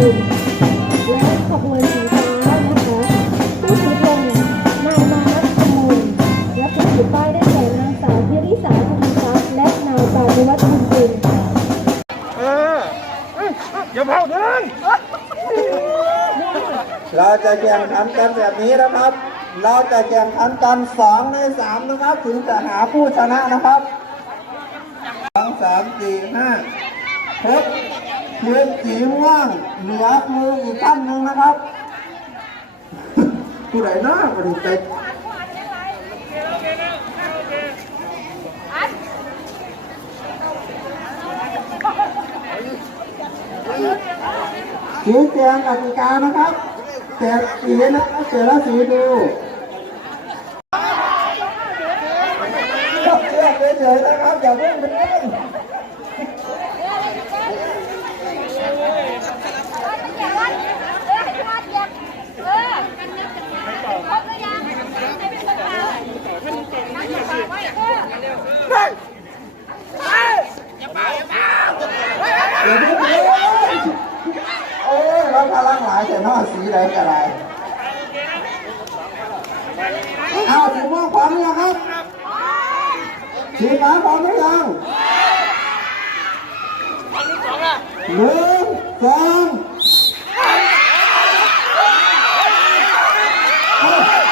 และขบวนสีฟ้านะคะผู้ชุดลงนายมานัทขมูลและผู้ถือป้ายได้แก่นางสาวพิริสาคุณทรัพและนายปาริวดุณกุลเออเอ้ยอย่าเผาเดิเราจะแข่งขันกันแบบนี้นะครับ เราจะแข่งขันกันสองในสามนะครับ ถึงจะหาผู้ชนะนะครับสองสามสี่ห้าหก ทีมสีม่วงเหลือมืออีกท่านหนึ่งนะครับผู้ใดหน้าคนนี้ไปสีแจงกติกานะครับแจกสีนะครับแต่ละสีดูจับเชือกเฉยๆนะครับอย่าเพิ่งเดิน เดี๋ยวนี้โอ้ยเราพลังหลายแต่นอสีไหนกันไรเอาสีม่วงพร้อมหรือยังครับสีฟ้าพร้อมหรือยังหนึ่งสอง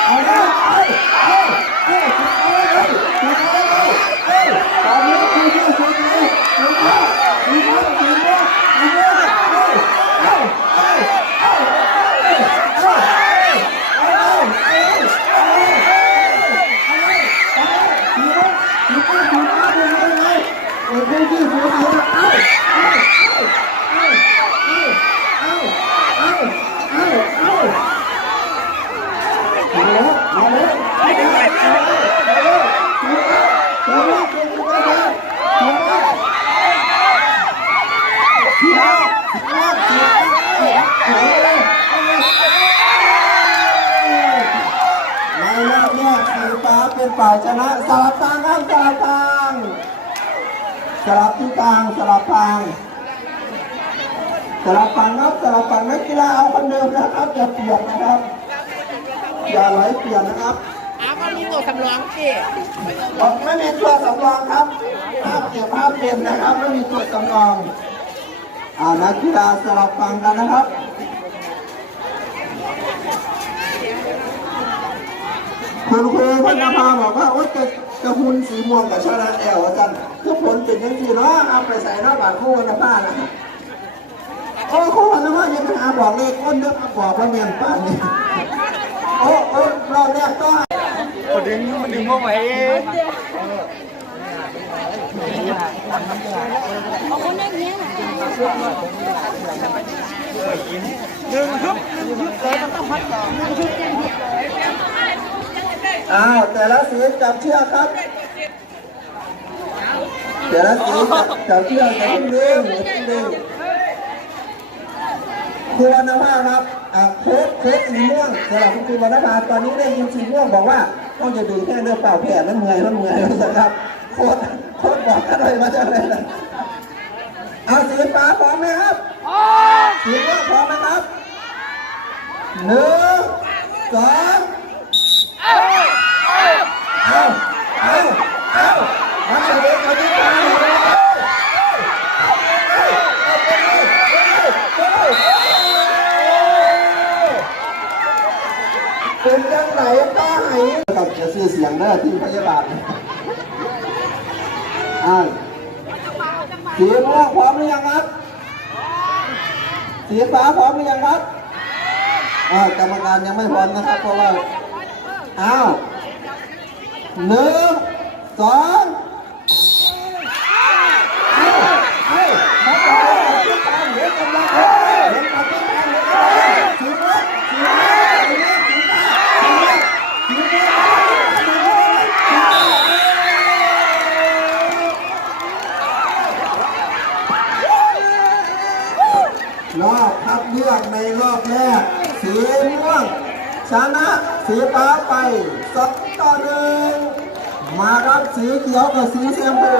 เอาเลยเอาเลยเอาเลยเอาเลยเอาเลยเอาเลยตอนนี้คือที่สุดเลยสีม่วงสีม่วงสีม่วงสีม่วงเอาเอาเอาเอาเอา ในรอบแรกสีฟ้า เป็นฝ่ายชนะสลับทางครับสลับทางสลับที่กลางสลับทางสลับฝั่งครับสลับฝั่งนักกีฬาเอาคนเดิมนะครับอย่าเปลี่ยนนะครับ อย่าไหลเปลี่ยนนะครับ มันมีตัวสำรองสิบอกไม่มีตัวสำรองครับ ภาพเก็บภาพเต็มนะครับ ไม่มีตัวสำรองอ่านักกีฬาสลับฝั่งกันนะครับคุณครูพัฒนาบอกว่าโอ๊ยจะจะหุ่นสีม่วงกับชนะแอลอาจารย์คือผลเป็นยังไงเนาะเอาไปใส่หน้าบาทคู่นะป้านะโอ้ครูพัฒนายังหาบอกเลขอ้นเด้อบอกว่าเมียนป้านี่โอ้โอ้เราเนี่ยก็ คนดึงมันดึงเข้าไปอ้าวแต่ละสีจับเชือกครับแต่ละสีจับจับเชือกอย่าเพิ่งดึงอย่าเพิ่งดึงควรนะว่าครับ โค้ดโค้ดสีม่วงสำหรับคุณครูวรรณภาตอนนี้ได้ยินสีม่วงบอกว่าต้องจะดึงแค่เนื้อเปล่าแผ่แล้วเมื่อยแล้วเมื่อยนะครับโค้ดโค้ดบอกอะไรมาจากไหนนะเอาสีฟ้าพร้อมไหมครับสีม่วงพร้อมไหมครับหนึ่งสองเอาเอาเอาเอาไปเลยเอาที่ตาเลย เป็นจังไหนป้าไหกับจะซื้อเสียงเด้อที่พยาบาลอ่าสีม่วงพร้อมหรือยังครับ สีฟ้าพร้อมหรือยังครับอ่ากรรมการยังไม่พร้อมนะครับ เพราะว่า อ้าวหนึ่งสองเอาเอามาต่อที่ตามเห็นกำลังเห็นกับที่ตามเห็นกำลังสีม่วงสีม่วงสีม่วงสีฟ้าสีม่วงสีม่วงสีม่วงสีม่วง รอบคัดเลือกในรอบแรก สีม่วง ชนะสีฟ้าไปสองต่อหนึ่งมาครับสีเขียวกับสีแชมพู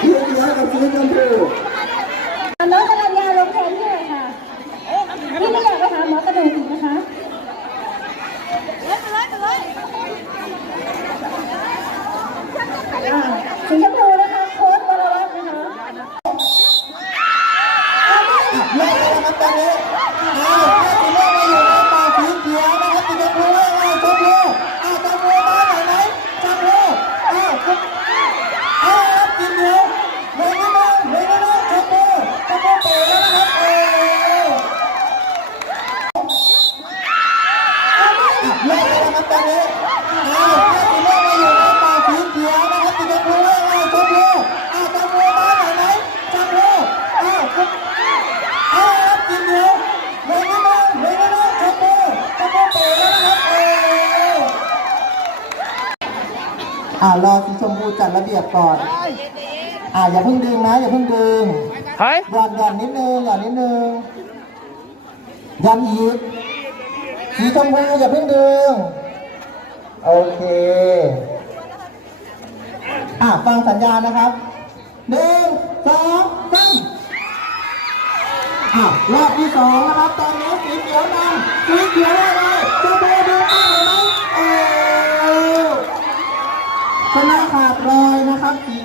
สีเขียวกับสีแชมพูน้องกระดันยาลงแทนที่เลยค่ะพี่ไม่อยากไปหาหมอกระดูกอีกนะคะอ่าสีชมพูนะคะโค้ดวรวัฒน์นะคะอะเลือะครับตอนนี้ารอสีชมพูจัดระเบียบก่อน อ่าอย่าเพิ่งดึงนะ อย่าเพิ่งดึงเฮ้ยหย่อนหย่อนนิดนึงหย่อนนิดนึงยันอีกสีชมพูอย่าเพิ่งดึง โอเค อะฟังสัญญาณนะครับหนึ่งสองสามอะรอบที่สองนะครับ ตอนนี้สีเขียวนำสีเขียวได้แล้ว aqui.